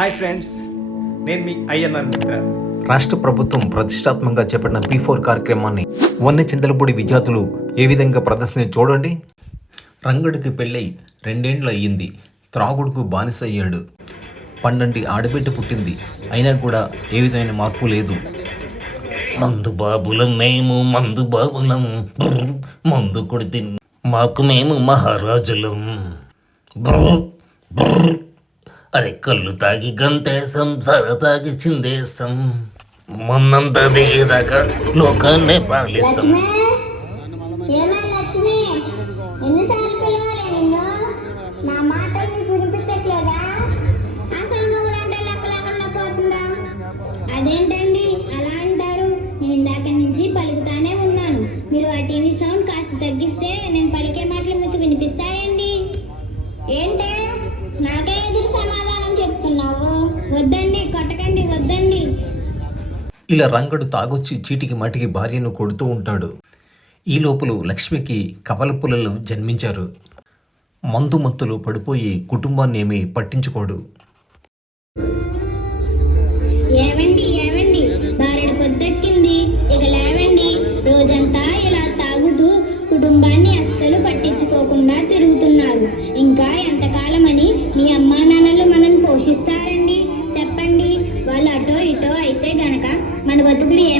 Hi friends నేను మీ INR మిత్ర. రాష్ట్ర ప్రభుత్వం ప్రతిష్టాత్మకంగా చేపట్టిన పీ ఫోర్ కార్యక్రమాన్ని వన్య చింతలపూడి విద్యార్థులు ఏ విధంగా ప్రదర్శన చూడండి. రంగడికి పెళ్ళై రెండేండ్లు అయ్యింది. త్రాగుడుకు బానిస అయ్యాడు పండంటి ఆడబిడ్డ పుట్టింది. అయినా కూడా ఏ విధమైన మార్పు లేదు. మందు బాబులం మేము మందు బాబులం. మందు కొడితే మాకు మేము మహారాజులం. బ్రూ బ్రూ అరే కళ్ళు తాగి గంతేస్తాం సర తాగి చిందేస్తాం మొన్నంతా దిగేదాకా లోకాన్నే పాలిస్తాం. అదేంటండి? అలా అంటారు. నేను ఇందాక నుంచి పలుకుతానే ఉన్నాను. మీరు ఆ టీవీ సౌండ్ కాస్త తగ్గిస్తే నేను పలికే ఇలా రంగడు తాగొచ్చి చీటికి మాటికి భార్యను కొడుతూ ఉంటాడు. ఈ లోపల లక్ష్మికి కవల పుల్లలు జన్మించారు. మందు మత్తులు పడిపోయి కుటుంబాన్ని ఏమీ పట్టించుకోడు. ఏమండి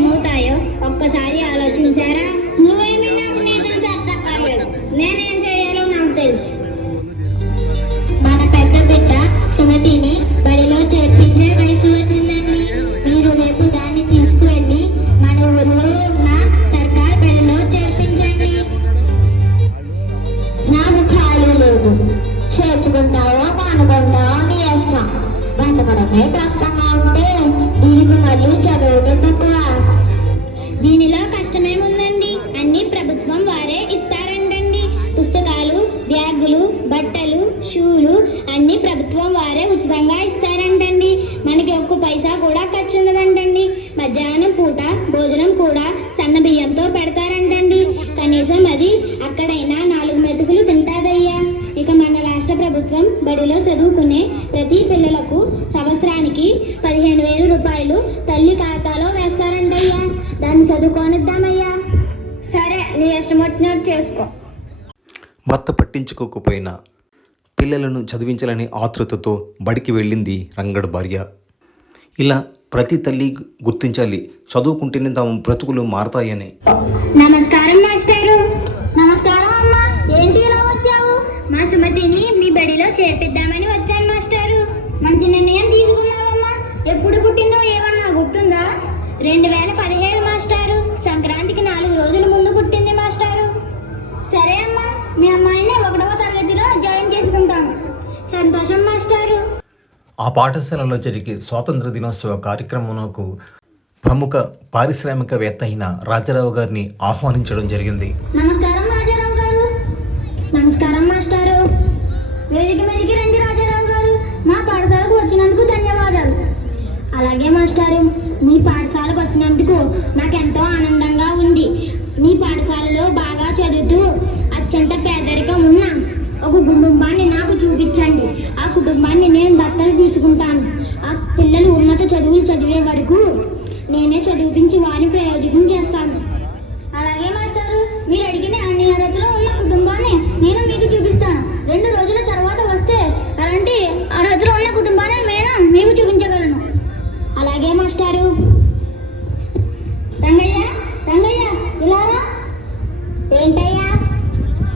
ఏమవుతాయో ఒక్కసారి ఆలోచించారా? నువ్వేమీ నాకు నీతులు చెప్పక్కర్లేదు నేనేం చేయాలో నాకు తెలుసు. మన పెద్ద బిడ్డ సుమతిని బడిలో చేర్పించే వయసు వచ్చిందండి. మీరు రేపు దాన్ని తీసుకువెళ్ళి మన ఊరిలో ఉన్న సర్కార్ బడిలో చేర్పించండి. నాకు ఖాళీ లేదు. చేర్చుకుంటావో మానుకుంటావో నీ ఇష్టం బతకడమే అది అక్కడైనా నాలుగు మెతుకులు తింటాదయ్యా. ఇక మన రాష్ట్ర ప్రభుత్వం బడిలో చదువుకునే ప్రతి పిల్లలకు సంవత్సరానికి పదిహేను వేల రూపాయలు తల్లి ఖాతాలో వేస్తారంటయ్యా. దాన్ని చదువుకోనిద్దామయ్యా. సరే నీ ఇష్టం వచ్చినట్టు చేసుకో. భర్త పట్టించుకోకపోయినా పిల్లలను చదివించాలనే ఆతృతతో బడికి వెళ్ళింది రంగడు భార్య. ఇలా ప్రతి తల్లి గుర్తించాలి. చదువుకుంటేనే తమ బ్రతుకులు మారతాయని. నమస్కారం మాస్టారు. నమస్కారం అమ్మా. ఏంటి ఇలా వచ్చావు? మా సుమతిని మీ బడిలో చేర్పిద్దామని వచ్చాను మాస్టారు. మంచి నిర్ణయం తీసుకున్నావమ్మా. ఎప్పుడు పుట్టిందో ఏమన్నా గుర్తుందా? రెండు వేల పదిహేడు మాస్టారు. సంక్రాంతికి నాలుగు రోజుల ముందు పుట్టింది మాస్టారు. సరే అమ్మా. మీ అమ్మాయిని ఒకటవ తరగతిలో జాయిన్ చేసుకుంటాను. సంతోషం మాస్టారు. ఆ పాఠశాలలో జరిగే స్వాతంత్ర దినోత్సవ కార్యక్రమంకు ప్రముఖ పారిశ్రామికవేత్త అయిన రాజారావు గారిని ఆహ్వానించడం జరిగింది. నమస్కారం రాజారావు గారు. నమస్కారం మాస్టారు. వేదిక మీదకి రండి రాజారావు గారు. మా పాఠశాలకు వచ్చినందుకు ధన్యవాదాలు. అలాగే మాస్టారు మీ పాఠశాలకు వచ్చినందుకు నాకు ఎంతో ఆనందంగా ఉంది. మీ పాఠశాలలో బాగా చదువుతూ అత్యంత పేదరికం ఉన్న ఒక కుటుంబాన్ని నాకు చూపించండి ఆ కుటుంబాన్ని నేను దత్తత తీసుకుంటాను ఆ పిల్లలు ఉన్నత చదువులు చదివే వరకు? నేనే చదివించి వారిని ప్రయోజనం చేస్తాను. అలాగే మాస్టారు మీరు అడిగిన అన్ని అర్హతలు ఉన్న కుటుంబాన్ని నేను మీకు చూపిస్తాను. రెండు రోజుల తర్వాత వస్తే అలాంటి అర్హతలు ఉన్న కుటుంబాన్ని నేను మీకు చూపించగలను. అలాగే మాస్టారు. రంగయ్య రంగయ్య ఇలా ఏంటయ్యా?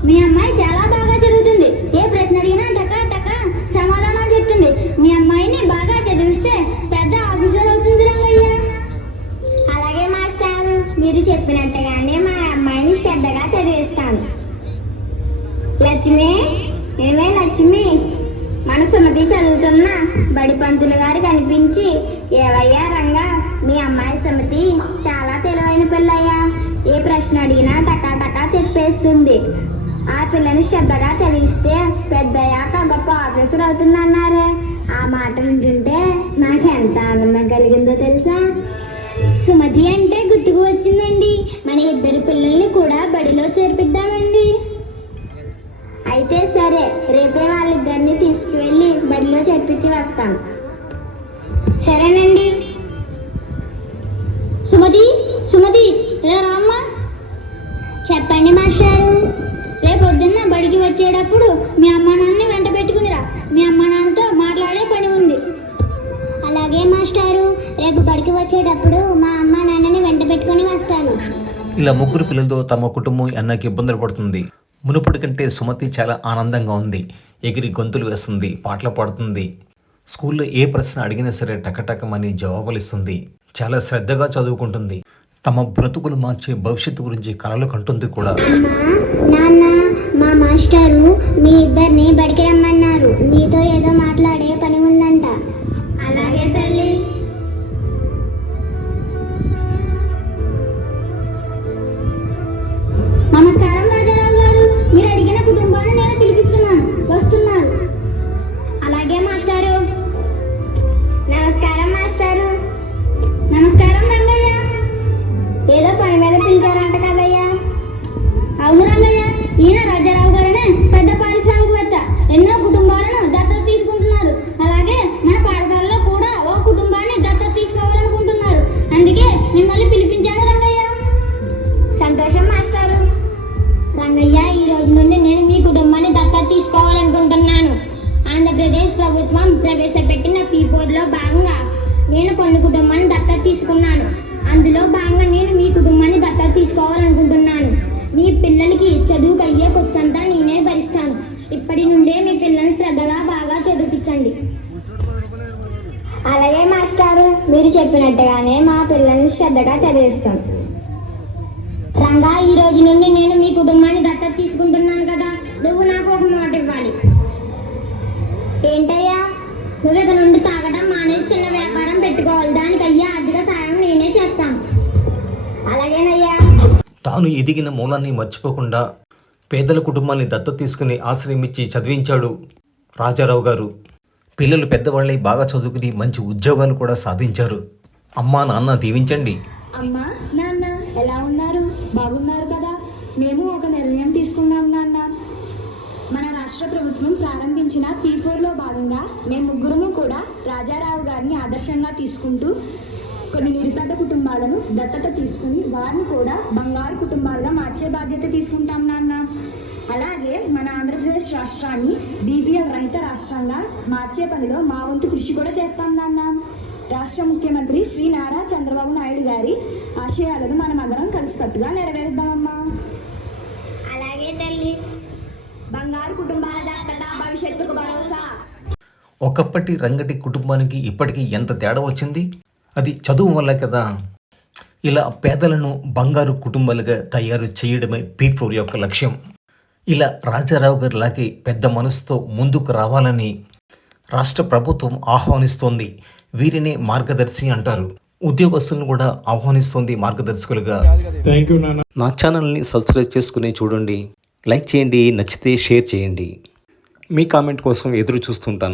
మీ అమ్మాయి చాలా బాగా చదువుతుంది. ఏ ప్రశ్న అడిగినా టకా టకా సమాధానాలు చెప్తుంది. మీ అమ్మాయిని బాగా చదువుతున్న బడి పంతులు గారు కనిపించి ఏవయ్యా రంగా మీ అమ్మాయి సుమతి చాలా తెలివైన పిల్లయ్యా. ఏ ప్రశ్న అడిగినా టకా టకా చెప్పేస్తుంది. ఆ పిల్లని శ్రద్ధగా చదివిస్తే పెద్దయ్యాక గొప్ప ఆఫీసర్ అవుతుందన్నారే. ఆ మాట వింటుంటే నాకు ఎంత ఆనందం కలిగిందో తెలుసా? సుమతి అంటే గుర్తుకు వచ్చిందండి. మన ఇద్దరు పిల్లల్ని కూడా బడిలో చేర్పిద్దామండి. తెప్పించి వేస్తాను సరేనండి. సుమతి సుమతి ఇలా రామ్మా. చెప్పండి మాస్టారు. రేపు పొద్దున్న బడికి వచ్చేటప్పుడు మీ అమ్మ నాన్నని వెంట పెట్టుకునిరా మీ అమ్మ నాన్నతో మాట్లాడే పని ఉంది. అలాగే మాస్టారు రేపు బడికి వచ్చేటప్పుడు మా అమ్మ నాన్నని వెంట పెట్టుకుని వస్తాను. ఇలా ముగ్గురు పిల్లలతో తమ కుటుంబం ఎన్నకి ఇబ్బందులు పడుతుంది. మునుపటి కంటే సుమతి చాలా ఆనందంగా ఉంది. ఎగిరి గొంతులు వేస్తుంది పాటలు పాడుతుంది. స్కూల్లో ఏ ప్రశ్న అడిగినా సరే టకటకమని జవాబులు ఇస్తుంది చాలా శ్రద్ధగా చదువుకుంటుంది. తమ బ్రతుకులు మార్చే భవిష్యత్తు గురించి కలలు కంటుంది కూడా. నాన్న మా మాస్టారు మీ ఇద్దరిని బడికి రమ్మన్నారు. మీతో ఏదో మాట్లాడే అవును రంగయ్య ఈయన రాజారావు గారనే పెద్ద పారిశ్రామికవేత్త ఎన్నో కుటుంబాలను దత్తత తీసుకుంటున్నారు. అలాగే మన పాఠశాలలో కూడా ఓ కుటుంబాన్ని దత్తత తీసుకోవాలనుకుంటున్నారు. అందుకే మిమ్మల్ని పిలిపించాను రంగయ్య సంతోషం మాస్టారు. రంగయ్య ఈ రోజు నుండి నేను మీ కుటుంబాన్ని దత్తత తీసుకోవాలనుకుంటున్నాను. ఆంధ్రప్రదేశ్ ప్రభుత్వం ప్రవేశపెట్టిన పీపోర్లో భాగంగా నేను కొన్ని కుటుంబాన్ని దత్తత తీసుకున్నాను. అందులో భాగంగా నేను మీ కుటుంబాన్ని దత్తత తీసుకోవాలనుకుంటున్నాను మీ పిల్లలకి చదువుకు అయ్యే ఖర్చంతా నేనే భరిస్తాను ఇప్పటి నుండే మీ పిల్లల్ని శ్రద్ధగా బాగా చదివించండి అలాగే మాస్టారు మీరు చెప్పినట్టుగానే మా పిల్లల్ని శ్రద్ధగా చదివిస్తాం. రంగా ఈ రోజు నుండి నేను మీ కుటుంబాన్ని దత్తత తీసుకుంటున్నాను కదా. నువ్వు నాకు ఒక మాట ఇవ్వాలి. ఏంటయ్యా? నువ్వు ఇక నుండి తాగడం మానే చిన్న వ్యాపారం పెట్టుకోవాలి. దానికి అయ్యా ఆర్థిక సాయం నేనే చేస్తాను. అలాగేనయ్యా? తాను ఎదిగిన మూలాన్ని మర్చిపోకుండా పేదల కుటుంబాన్ని దత్తత తీసుకుని ఆశ్రయమిచ్చి చదివించాడు రాజారావు గారు. పిల్లలు పెద్దవాళ్ళై బాగా చదువుకుని మంచి ఉద్యోగాలు కూడా సాధించారు. అమ్మా నాన్న దీవించండి. అమ్మా నాన్న ఎలా ఉన్నారు? బాగున్నారు కదా? మేము ఒక నిర్ణయం తీసుకున్నాం నాన్న. మన రాష్ట్ర ప్రభుత్వం ప్రారంభించిన పీ ఫోర్లో భాగంగా మేము ముగ్గురము కూడా రాజారావు గారిని ఆదర్శంగా తీసుకుంటూ కొన్ని నిరుపేద కుటుంబాలను దత్తత తీసుకుని వారిని కూడా బంగారు కుటుంబాలుగా మార్చే బాధ్యత తీసుకుంటాం నాన్న. అలాగే మన ఆంధ్రప్రదేశ్ రాష్ట్రాన్ని బీపీఎల్ రహిత రాష్ట్రంగా మార్చే పనిలో మా వంతు కృషి కూడా చేస్తాం నాన్న. రాష్ట్ర ముఖ్యమంత్రి శ్రీ నారా చంద్రబాబు నాయుడు గారి ఆశయాలను మనం అందరం కలిసికట్టుగా నెరవేరుద్దామమ్మా. అలాగే తల్లి. బంగారు కుటుంబాల దత్తత భవిష్యత్తుకు భరోసా. ఒకప్పటి రంగటి కుటుంబానికి ఇప్పటికీ ఎంత తేడా వచ్చింది? అది చదువు వల్ల కదా. ఇలా పేదలను బంగారు కుటుంబాలుగా తయారు చేయడమే పీ ఫోర్ యొక్క లక్ష్యం. ఇలా రాజారావు గారిలాగే పెద్ద మనసుతో ముందుకు రావాలని రాష్ట్ర ప్రభుత్వం ఆహ్వానిస్తోంది. వీరినే మార్గదర్శి అంటారు. ఉద్యోగస్తులను కూడా ఆహ్వానిస్తోంది మార్గదర్శకులుగా. థ్యాంక్ యూ నాన్న. నా ఛానల్ని సబ్స్క్రైబ్ చేసుకుని చూడండి. లైక్ చేయండి నచ్చితే షేర్ చేయండి. మీ కామెంట్ కోసం ఎదురు చూస్తుంటాను.